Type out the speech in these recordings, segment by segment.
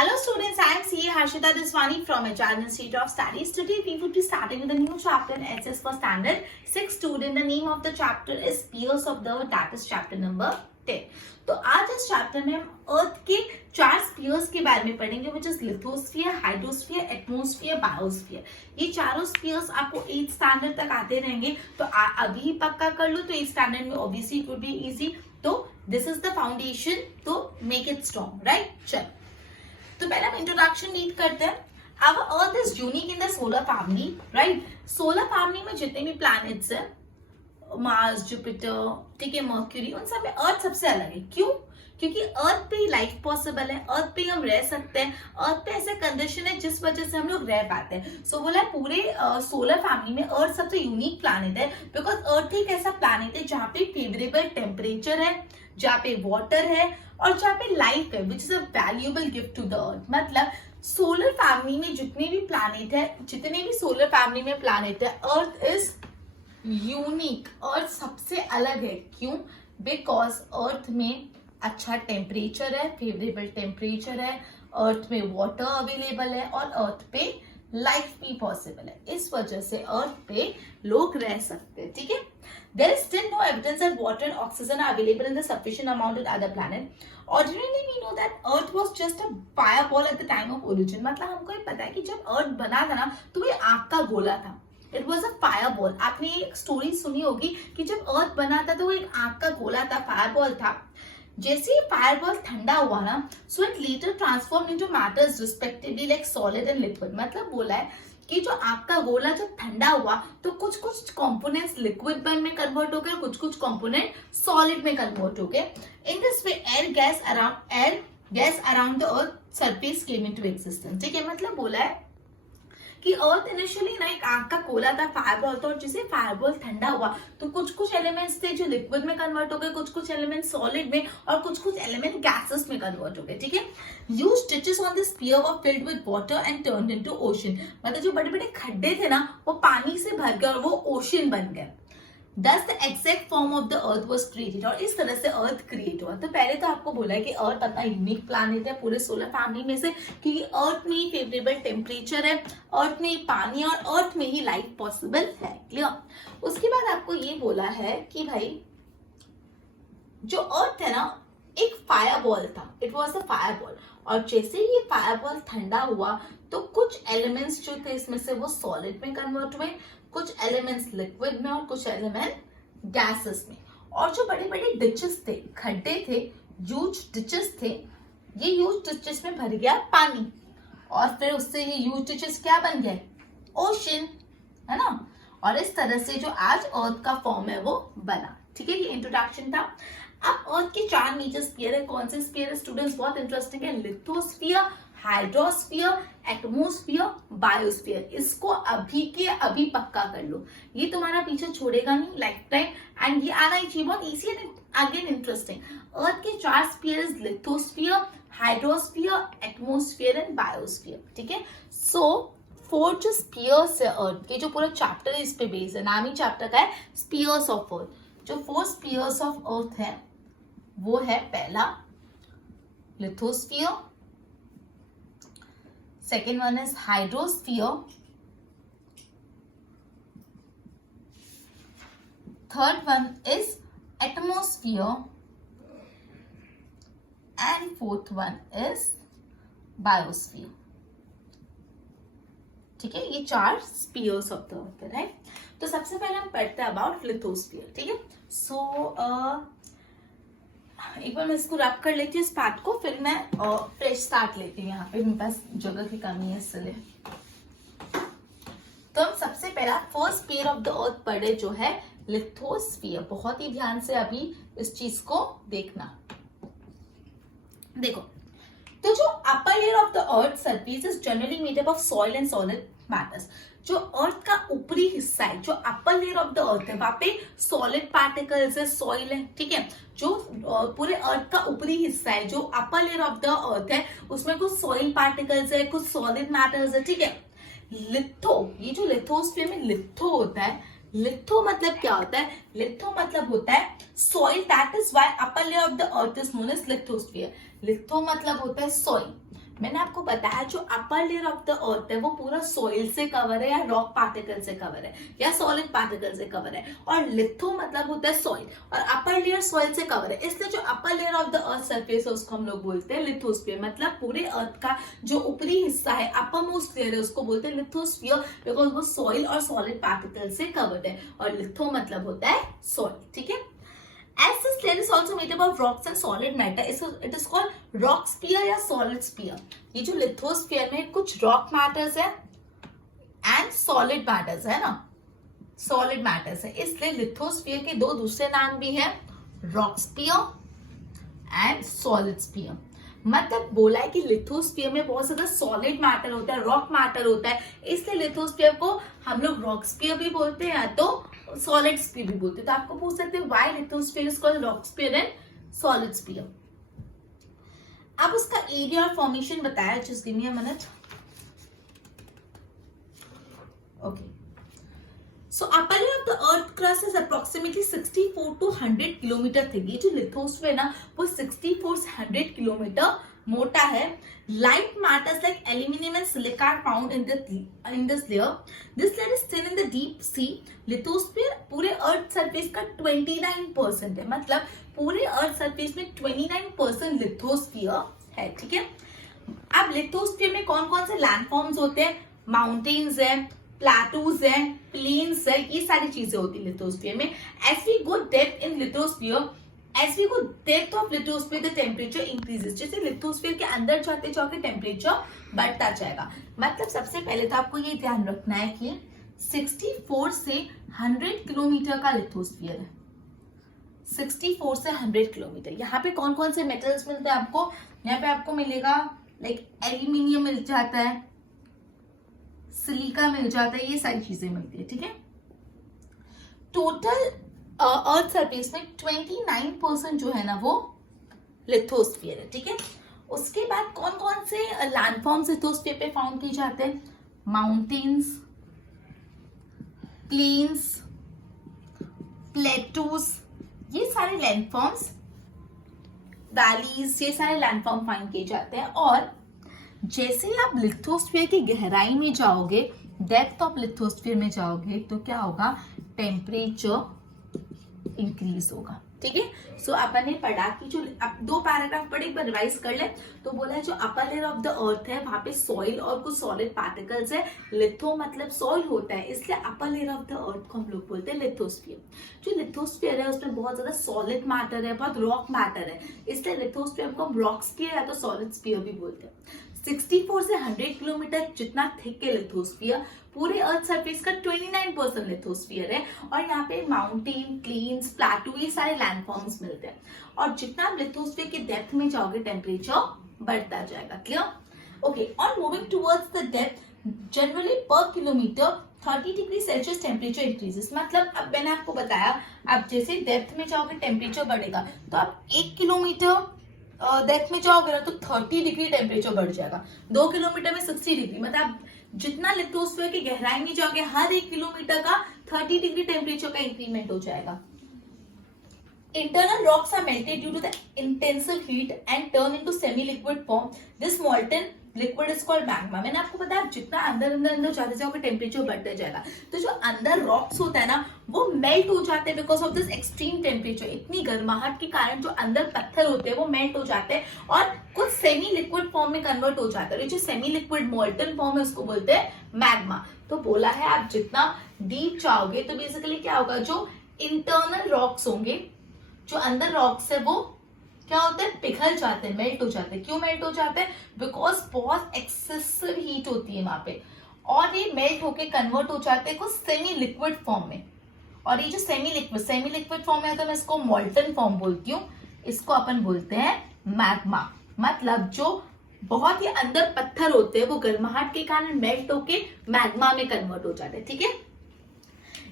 Hello students, I am CA Harshita Daswani from HR Institute of Studies. Today we would be starting with a new chapter in SS for Standard 6 student. The name of the chapter is Spheres of the Earth, that is chapter number 10. तो आज इस chapter में हम अर्थ के 4 spheres के बारे में पढ़ेंगे, which is lithosphere, hydrosphere, atmosphere, biosphere. ये चारों स्फीयर्स आपको 8th स्टैंडर्ड तक आते रहेंगे, तो अभी पक्का कर लो, तो 8th स्टैंडर्ड में obviously it would be easy. तो दिस इज द फाउंडेशन, तो मेक इट स्ट्रॉन्ग, राइट। चलो, तो पहले हम इंट्रोडक्शन रीड करते हैं। Our Earth is unique in the solar family, right? Solar family में जितने भी प्लैनेट्स हैं, मार्स, जुपिटर, ठीक है, मर्क्यूरी, उन सब में अर्थ सबसे अलग है। क्यों? क्योंकि अर्थ पे ही लाइफ पॉसिबल है, अर्थ पे ही हम रह सकते हैं, अर्थ पे ऐसे कंडीशन है जिस वजह से हम लोग रह पाते हैं। सो बोला पूरे सोलर फैमिली में अर्थ सबसे यूनिक प्लैनेट है, बिकॉज अर्थ एक ऐसा प्लैनेट है जहाँ पे फेवरेबल टेम्परेचर है, जहाँ पे वाटर है और जहाँ पे लाइफ है, which is a valuable gift to the earth. मतलब सोलर फैमिली में जितने भी प्लैनेट है, जितने भी सोलर फैमिली में प्लैनेट है, अर्थ इज यूनिक, अर्थ सबसे अलग है। क्यों? बिकॉज अर्थ में अच्छा टेम्परेचर है, फेवरेबल टेम्परेचर है, अर्थ में वाटर अवेलेबल है और अर्थ पे लाइफ भी पॉसिबल है। इस वजह से अर्थ पे लोग रह सकते हैं, ठीक है। There is still no evidence that water and oxygen are available in the sufficient amount on other planet. Originally, we know that Earth was just a fireball at the time of origin. मतलब हमको ये पता है कि जब अर्थ बना था ना, तो ये आग का गोला था। It was a fireball. आपने एक स्टोरी सुनी होगी कि जब अर्थ बना था तो वो एक आग का गोला था, फायरबॉल था। जैसे ही फायरबॉल ठंडा हुआ ना, so it later transform into matters respectively like solid and liquid. मतलब बोला है कि जो आग का गोला जब ठंडा हुआ तो कुछ कुछ कंपोनेंट्स लिक्विड में कन्वर्ट हो गए, कुछ कुछ कंपोनेंट सॉलिड में कन्वर्ट हो गए। In this way air gas around the earth surface came into existence. ठीक है, मतलब बोला है कि अर्थ इनिशियली ना एक आग का गोला था, फायरबॉल था, और जैसे फायरबॉल ठंडा हुआ तो कुछ कुछ एलिमेंट्स थे जो लिक्विड में कन्वर्ट हो गए, कुछ कुछ एलिमेंट सॉलिड में और कुछ कुछ एलिमेंट गैसेस में कन्वर्ट हो गए। ठीक है, huge stitches on the sphere were filled with water and turned into ocean. मतलब जो बड़े बड़े खड्डे थे ना, वो पानी से भर गए और वो ओशन बन गए। Thus the exact form of the earth was created। और इस तरह से अर्थ क्रिएट हुआ। तो पहले तो आपको बोला है कि अर्थ अपना यूनिक प्लैनेट है पूरे सोलर फैमिली में से, क्योंकि अर्थ में ही फेवरेबल टेम्परेचर है, अर्थ में ही पानी और अर्थ में ही लाइफ पॉसिबल है। क्लियर? उसके बाद आपको ये बोला है कि भाई जो अर्थ है ना, एक फायरबॉल था, इट वॉज अ फायरबॉल, और जैसे ही ये फायरबॉल ठंडा हुआ तो कुछ एलिमेंट्स जो थे इसमें से वो सॉलिड में कन्वर्ट हुए, कुछ एलिमेंट्स लिक्विड में और कुछ एलिमेंट गैसेस में। और जो बड़े बड़े डिचेस थे, खड्डे थे, ह्यूज डिचेस थे, ये ह्यूज डिचेस में भर गया पानी और फिर उससे ये ह्यूज डिचेस क्या बन गए? ओशन, है ना। और इस तरह से जो आज अर्थ का फॉर्म है वो बना। ठीक है, ये इंट्रोडक्शन था। अब अर्थ के 4 मेजर स्फीयर है। कौन से स्फीयर है स्टूडेंट्स? बहुत इंटरेस्टिंग है। Lithosphere, hydrosphere, atmosphere, biosphere. इसको अभी के अभी पक्का कर लो, ये तुम्हारा पीछे छोड़ेगा नहीं लाइफ टाइम, एंड ये आना ही चाहिए, बहुत इजी एंड अगेन इंटरेस्टिंग। अर्थ के 4 sphere lithosphere, hydrosphere, atmosphere and biosphere. ठीक है, सो 4 जो स्फीयर्स है अर्थ के, जो पूरा चैप्टर है इस पे बेस्ड है, नाम ही चैप्टर का है स्फीयर्स ऑफ अर्थ। जो 4 स्फीयर्स ऑफ अर्थ है वो है पहला lithosphere, second one is hydrosphere, third one is atmosphere, and fourth one is biosphere। ठीक है, ये 4 स्पीयर्स ऑफ द अर्थ है, राइट। तो सबसे पहले हम पढ़ते हैं अबाउट लिथोस्फीयर। ठीक है, सो एक बार मैं इसको रैप कर लेती हूँ इस पार्ट को, फिर मैं फ्रेश स्टार्ट लेती हूँ। यहाँ पे मेरे पास जगह की कमी है इसलिए। तो हम सबसे पहला फर्स्ट स्फीयर ऑफ द अर्थ पढ़े जो है लिथोस्फीयर। बहुत ही ध्यान से अभी इस चीज को देखना। देखो, तो जो upper layer of the earth surface is generally made up of soil and solid matters. जो अर्थ का ऊपरी हिस्सा है, जो upper layer of the earth है, वहां पे सॉलिड पार्टिकल्स है, सॉइल है। ठीक है, जो पूरे अर्थ का ऊपरी हिस्सा है, जो upper layer of the earth है, उसमें कुछ सॉइल पार्टिकल्स है, कुछ सॉलिड मैटर्स है। ठीक है, लिथो, ये जो लिथोस्फीयर में लिथो होता है, लिथो मतलब क्या होता है? लिथो मतलब होता है soil, that is why upper layer of the earth is known as lithosphere. Litho मतलब होता है सॉइल। मैंने आपको बताया जो upper layer of the earth है वो पूरा सॉइल से कवर है या रॉक पार्टिकल से कवर है या सॉलिड पार्टिकल से कवर है, और लिथो मतलब होता है सॉइल और अपर लेयर सॉइल से कवर है, इसलिए जो upper layer of the earth surface है उसको हम लोग बोलते हैं लिथोस्फीयर। मतलब पूरे अर्थ का जो ऊपरी हिस्सा है अपर मोस्ट लेयर है उसको बोलते हैं लिथोस्फीयर, बिकॉज वो सॉइल और सॉलिड पार्टिकल से कवर्ड है, और लिथो मतलब होता है सॉइल। ठीक है, as this layer is also made up of rocks and solid matter, it is called rock sphere या solid sphere। ये जो लिथोस्फीयर में कुछ रॉक मैटर्स है एंड सॉलिड मैटर्स है ना, सॉलिड मैटर्स है, इसलिए लिथोस्फीयर के दो दूसरे नाम भी है, rock sphere and solid sphere. मतलब बोला है कि लिथोस्फीयर में बहुत ज्यादा सॉलिड मैटर होता है, रॉक मैटर होता है, इसलिए लिथोस्फीयर को हम लोग रॉक स्फीयर भी बोलते हैं या तो सॉलिड स्फीयर भी बोलते हैं। तो आपको पूछ सकते हैं why lithosphere is called rock sphere and solid sphere. अब उसका एरिया और फॉर्मेशन बताया, just give me a minute. Okay, so upper layer of the earth crust is approximately 64 to 100 kilometre thick. ये जो लिथोस्फीयर ना वो 64 से 100 किलोमीटर मोटा है। Light matters like aluminium and silica are found in this layer. This layer is thin in the deep sea. Lithosphere पूरे earth surface का 29% है, मतलब पूरे अर्थ सरफेस में 29% लिथोस्फीयर है। ठीक है, अब लिथोस्फीयर में कौन कौन से लैंडफॉर्म्स होते हैं? माउंटेन्स है, प्लेटूज है, प्लेन्स है, ये सारी चीजें होती है लिथोस्फीयर में। As we go depth in lithosphere, as we go depth of lithosphere the temperature increases. जैसे लिथोस्फीयर के अंदर जाते जाके टेम्परेचर बढ़ता जाएगा। मतलब सबसे पहले तो आपको ये ध्यान रखना है कि 64 से 100 किलोमीटर का लिथोस्फीयर है, 64 से 100 किलोमीटर। यहाँ पे कौन कौन से मेटल्स मिलते हैं आपको? यहाँ पे आपको मिलेगा लाइक एल्यूमिनियम मिल जाता है, सिलिका मिल जाता है, ये सारी चीजें मिलती है। ठीक है, टोटल अर्थ सरफेस में 29% जो है ना वो लिथोस्फीयर है। ठीक है, उसके बाद कौन कौन से लैंडफॉर्म्स लिथोस्फीयर पे फाउंड किए जाते हैं? माउंटेन्स, प्लेन्स, प्लेटूज, ये सारे लैंडफॉर्म्स, वैलीज, ये सारे लैंडफॉर्म फाइंड किए जाते हैं। और जैसे ही आप लिथोस्फीयर की गहराई में जाओगे, डेप्थ ऑफ लिथोस्फीयर में जाओगे, तो क्या होगा? टेम्परेचर इंक्रीज होगा। ठीक है, सो अपन ने पढ़ा कि जो अब 2 पैराग्राफ पढ़े, एक बार रिवाइज कर ले। तो बोला है जो upper layer of the earth है वहां पे सॉइल और कुछ सॉलिड पार्टिकल्स है। लिथो मतलब सॉइल होता है, इसलिए अपर लेयर ऑफ द अर्थ को हम लोग बोलते हैं लिथोस्फीयर। जो लिथोस्फीयर है उसमें बहुत ज्यादा सॉलिड मैटर है, बहुत रॉक मैटर है, इसलिए लिथोस्फीयर को हम रॉक स्फीयर या तो सॉलिड स्फीयर भी बोलते हैं। 64 से 100 किलोमीटर जितना थिक है लिथोस्फीयर, पूरे अर्थ सरफेस का 29% लिथोस्फीयर है। और यहाँ पे माउंटेन, प्लेन्स, प्लेटू, ये सारे लैंडफॉर्म्स मिलते हैं। और जितना आप लिथोस्फीयर के डेप्थ में जाओगे टेम्परेचर बढ़ता जाएगा। Clear? Okay, on moving towards the depth, generally पर kilometer 30 degree Celsius temperature increases. मतलब अब मैंने आपको बताया, आप जैसे डेप्थ में जाओगे टेम्परेचर बढ़ेगा, तो आप 1 किलोमीटर डेप्थ में जाओगे ना तो 30 डिग्री टेम्परेचर बढ़ जाएगा। 2 किलोमीटर में 60 डिग्री, मतलब जितना लिथोस्फीयर की गहराई में जाओगे हर 1 किलोमीटर का 30 डिग्री टेम्परेचर का इंक्रीमेंट हो जाएगा। Internal rocks are melted due to the intensive heat and turn into semi-liquid form. This molten liquid is called magma. मैंने आपको बताया जितना अंदर अंदर अंदर जाते जाओगे टेम्परेचर बढ़ता जाएगा। तो जो अंदर रॉक्स होता है ना वो मेल्ट हो जाते हैं because of this extreme temperature. इतनी गर्माहट के कारण जो अंदर पत्थर होते हैं वो मेल्ट हो जाते हैं और कुछ सेमी लिक्विड फॉर्म में कन्वर्ट हो जाता है। जो सेमी लिक्विड मोल्टन फॉर्म है उसको बोलते हैं मैग्मा। तो बोला है आप जितना डीप जाओगे तो बेसिकली क्या होगा, जो इंटरनल रॉक्स होंगे, जो अंदर रॉक्स है वो क्या होते हैं, पिघल जाते हैं, मेल्ट हो जाते हैं। क्यों मेल्ट हो जाते हैं? बिकॉज बहुत एक्सेसिव हीट होती है वहां पे और ये मेल्ट होके कन्वर्ट हो जाते हैं कुछ सेमी लिक्विड फॉर्म में। और ये जो सेमी लिक्विड फॉर्म में आता है मैं इसको मोल्टन फॉर्म बोलती हूँ, इसको अपन बोलते हैं मैग्मा। मतलब जो बहुत ही अंदर पत्थर होते हैं वो गर्माहट के कारण मेल्ट होके मैग्मा में कन्वर्ट हो जाते हैं। ठीक है,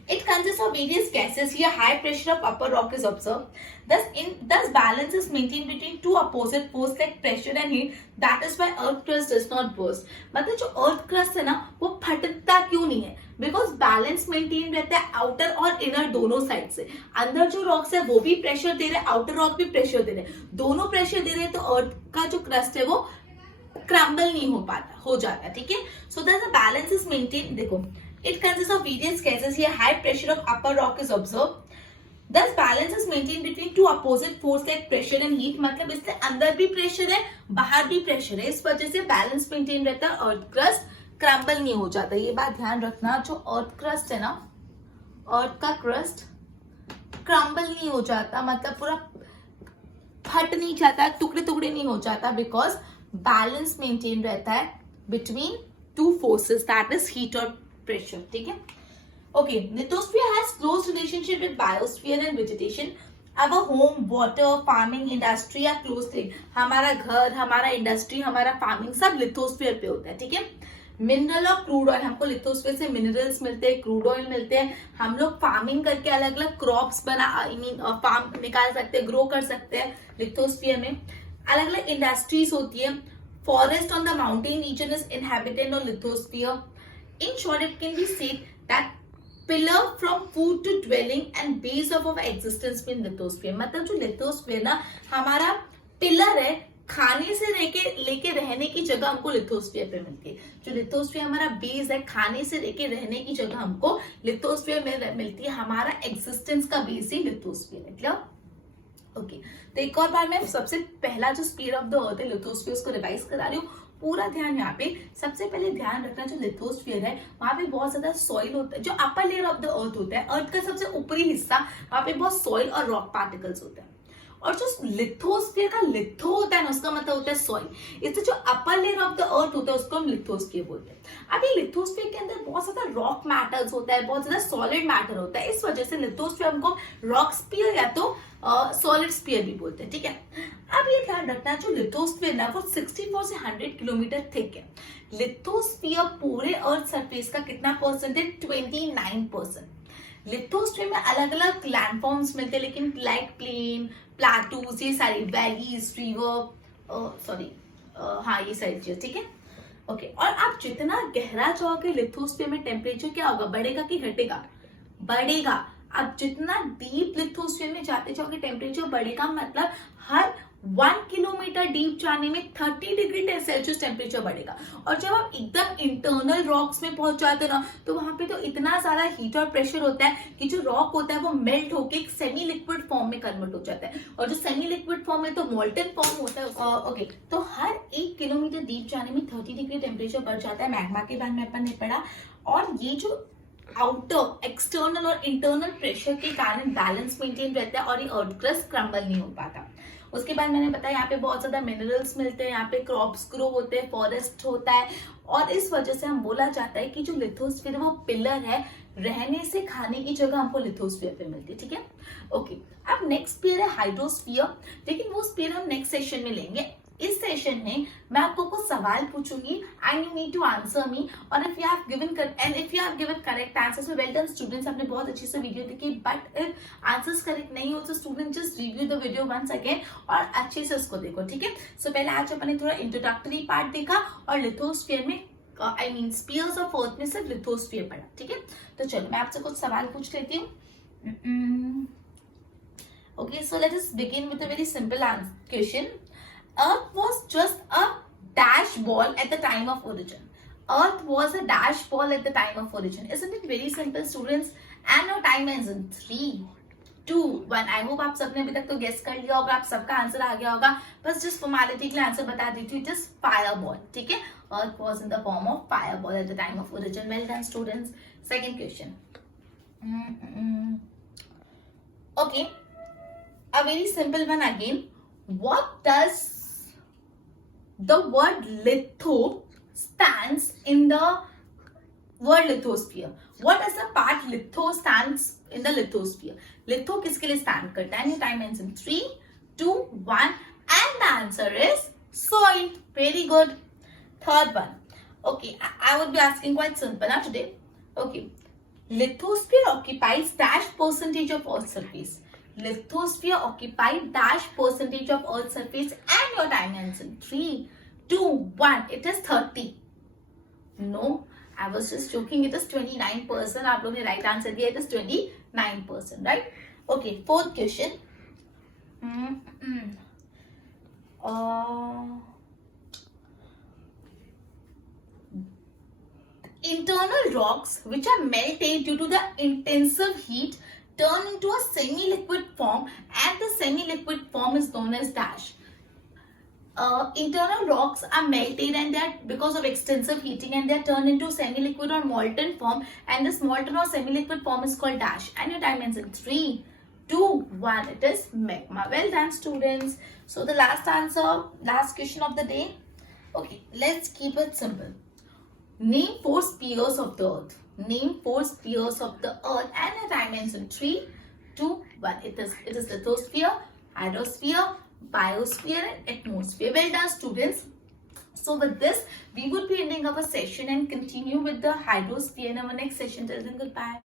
it consists of various gases. Here high pressure of upper rock is observed. Thus balance is maintained between two opposite forces like pressure and heat. That is why earth crust does not burst. मतलब जो earth crust है ना वो फटता क्यों नहीं है? Because balance maintain रहता है आउटर और इनर दोनों साइड से। अंदर जो रॉक्स है वो भी प्रेशर दे रहे हैं, आउटर रॉक भी प्रेशर दे रहे हैं, दोनों प्रेशर दे रहे हैं, तो अर्थ का जो क्रस्ट है वो क्रम्बल नहीं हो जाता, ठीक है। So that the balance is maintain. देखो, it consist of various gases. Here high pressure of upper rock is observe. Thus balance is maintained between two opposite force like pressure and heat। मतलब इसके अंदर भी pressure है, बाहर भी pressure है, इस वजह से बैलेंस मेंटेन रहता है। अर्थ क्रस्ट क्रम्बल नहीं हो जाता, ये बात ध्यान रखना। जो अर्थ क्रस्ट है ना, अर्थ का क्रस्ट क्रम्बल नहीं हो जाता, मतलब पूरा फट नहीं जाता, टुकड़े टुकड़े नहीं हो जाता, बिकॉज बैलेंस मेंटेन रहता है between two forces, that is heat और प्रेशर, ठीक है। Okay, lithosphere has close relationship with biosphere and vegetation. Our home, water, farming, industry are close linked. हमारा घर, हमारा इंडस्ट्री, हमारा फार्मिंग सब लिथोस्फीयर पे होता है, ठीक है। मिनरल और क्रूड ऑयल, हमको लिथोस्फीयर से मिनरल्स मिलते हैं, क्रूड ऑयल मिलते हैं। हम लोग फार्मिंग करके अलग अलग क्रॉप्स फार्म निकाल सकते हैं, ग्रो कर सकते हैं लिथोस्फीयर में। अलग अलग इंडस्ट्रीज होती है। Forest on the mountain region is inhabited on lithosphere. In short it can be said that pillar from food to dwelling and base of our existence in lithosphere. मतलब जो लिथोस्फीयर ना हमारा pillar है, खाने से लेके रहने की जगह हमको लिथोस्फीयर पे मिलती है। जो लिथोस्फीयर हमारा बेस है, खाने से लेके रहने की जगह हमको लिथोस्फीयर में मिलती है। हमारा एग्जिस्टेंस का बेस ही लिथोस्फीयर है, क्लियर? ओके, तो एक और बार मैं सबसे पहला जो स्पीयर ऑफ द अर्थ है लिथोस्फीयर, उसको रिवाइज करा रही हूँ। पूरा ध्यान यहाँ पे सबसे पहले ध्यान रखना, जो लिथोस्फीयर है वहां पे बहुत ज्यादा सॉइल होता है। जो अपर लेयर ऑफ द अर्थ होता है, अर्थ का सबसे ऊपरी हिस्सा, वहां पे बहुत सॉइल और रॉक पार्टिकल्स होते हैं। और जो लिथोस्फीयर का लिथो होता है ना, उसका मतलब होता है सॉइल। इससे जो अपर लेयर ऑफ द अर्थ होता है उसको हम लिथोस्फीयर बोलते हैं। अब ये लिथोस्फीयर के अंदर बहुत ज्यादा रॉक मैटर्स होता है, बहुत ज्यादा सॉलिड मैटर होता है। इस वजह से लिथोस्फीयर हमको रॉक स्फीयर या तो सॉलिड स्फीयर भी बोलते हैं, ठीक है। अब ये ध्यान रखना, जो लिथोस्फीयर ना वो 64 से 100 किलोमीटर थिक है। लिथोस्फीयर पूरे अर्थ सरफेस का कितना परसेंट है? 29%। लिथोस्फीयर में अलग अलग लैंडफॉर्म्स मिलते हैं, लेकिन लाइक प्लेन, प्लाटूज, ये सारी वैलीज, रिवर, हाँ ये सारी चीज, ठीक है। ओके, और आप जितना गहरा जाओगे लिथोस्फीयर में टेम्परेचर क्या होगा? बढ़ेगा कि घटेगा? बढ़ेगा। अब जितना डीप लिथोस्फीयर में जाते जाओगे टेम्परेचर बढ़ेगा, मतलब हर 1 किलोमीटर डीप जाने में 30 डिग्री सेल्सियस टेम्परेचर बढ़ेगा। और जब आप एकदम इंटरनल रॉक्स में पहुंच जाते हो ना, तो वहां पे तो इतना सारा हीट और प्रेशर होता है कि जो रॉक होता है वो मेल्ट होके एक सेमी लिक्विड फॉर्म में कन्वर्ट हो जाता है। और जो सेमी लिक्विड फॉर्म है तो मोल्टन फॉर्म होता है। ओके, तो हर 1 किलोमीटर डीप जाने में 30 डिग्री टेम्परेचर बढ़ जाता है। मैग्मा के बारे में अपन ने पढ़ा। और ये जो आउटर, एक्सटर्नल और इंटरनल प्रेशर के कारण बैलेंस मेंटेन रहता है और ये अर्थ क्रस्ट क्रम्बल नहीं हो पाता। उसके बाद मैंने बताया यहाँ पे बहुत ज्यादा मिनरल्स मिलते हैं, यहाँ पे क्रॉप्स ग्रो होते हैं, फॉरेस्ट होता है। और इस वजह से हम बोला जाता है कि जो लिथोस्फीयर है वो पिलर है, रहने से खाने की जगह हमको लिथोस्फीयर पे मिलती है, ठीक है। ओके, अब नेक्स्ट स्फीयर है हाइड्रोस्फीयर, लेकिन वो स्फीयर हम नेक्स्ट सेशन में लेंगे। इस सेशन में मैं आपको कुछ सवाल पूछूंगी and you need to answer me. और if you have given correct answers, well done students, आपने बहुत अच्छे से वीडियो देखी। बट इफ आंसर्स करेक्ट नहीं हो तो student just review the video once again और अच्छे से उसको देखो, ठीक है। सो पहले आज अपन ने थोड़ा इंट्रोडक्टरी पार्ट देखा और लिथोस्फीयर में स्फीयर्स ऑफ अर्थ में सिर्फ लिथोस्फीयर पढ़ा, ठीक है। तो चलो मैं आपसे कुछ सवाल पूछ लेती हूँ। Okay, so let us begin with a very simple question. Earth was just a dash ball at the time of origin. Earth was a dash ball at the time of origin. Isn't it very simple, students? And now time ends in 3, 2, 1. I hope आप सबने अभी तक तो guess कर लिया होगा, आप सबका आंसर आ गया होगा। बस जस्ट फॉर्मेलिटी के लिए आंसर बता देती हूँ, जस्ट फायरबॉल, ठीक है। Earth was in the form of fireball at the time of origin. Well done, students. Second question. Okay, a very simple one again. What does the word litho stands in the word lithosphere? What does the part litho stands in the lithosphere? Litho किसके लिए stand करता है? Time ends in 3, 2, 1 and the answer is soil. Very good. Third one. Okay, I would be asking quite simple now today. Okay, lithosphere occupies dash percentage of Earth's surface. Lithosphere occupied dash percentage of Earth's surface and your time ends in 3, 2, 1. It is 30. No, I was just joking. It is 29%. आप लोगों ने right answer दिया. It is 29%, right? Okay, fourth question. Internal rocks which are melted due to the intensive heat turn into a semi-liquid form, and the semi-liquid form is known as dash. Internal rocks are melted and they are because of extensive heating, and they are turned into semi-liquid or molten form, and this molten or semi-liquid form is called dash. And your time ends in 3, 2, 1. It is magma. Well done, students. So the last question of the day. Okay, let's keep it simple. Name 4 spheres of the earth. Name 4 spheres of the earth, and your time ends in 3, 2, 1. It is lithosphere, hydrosphere, biosphere and atmosphere. Well done, students. So with this, we would be ending our session and continue with the hydrosphere in our next session. Till then, goodbye.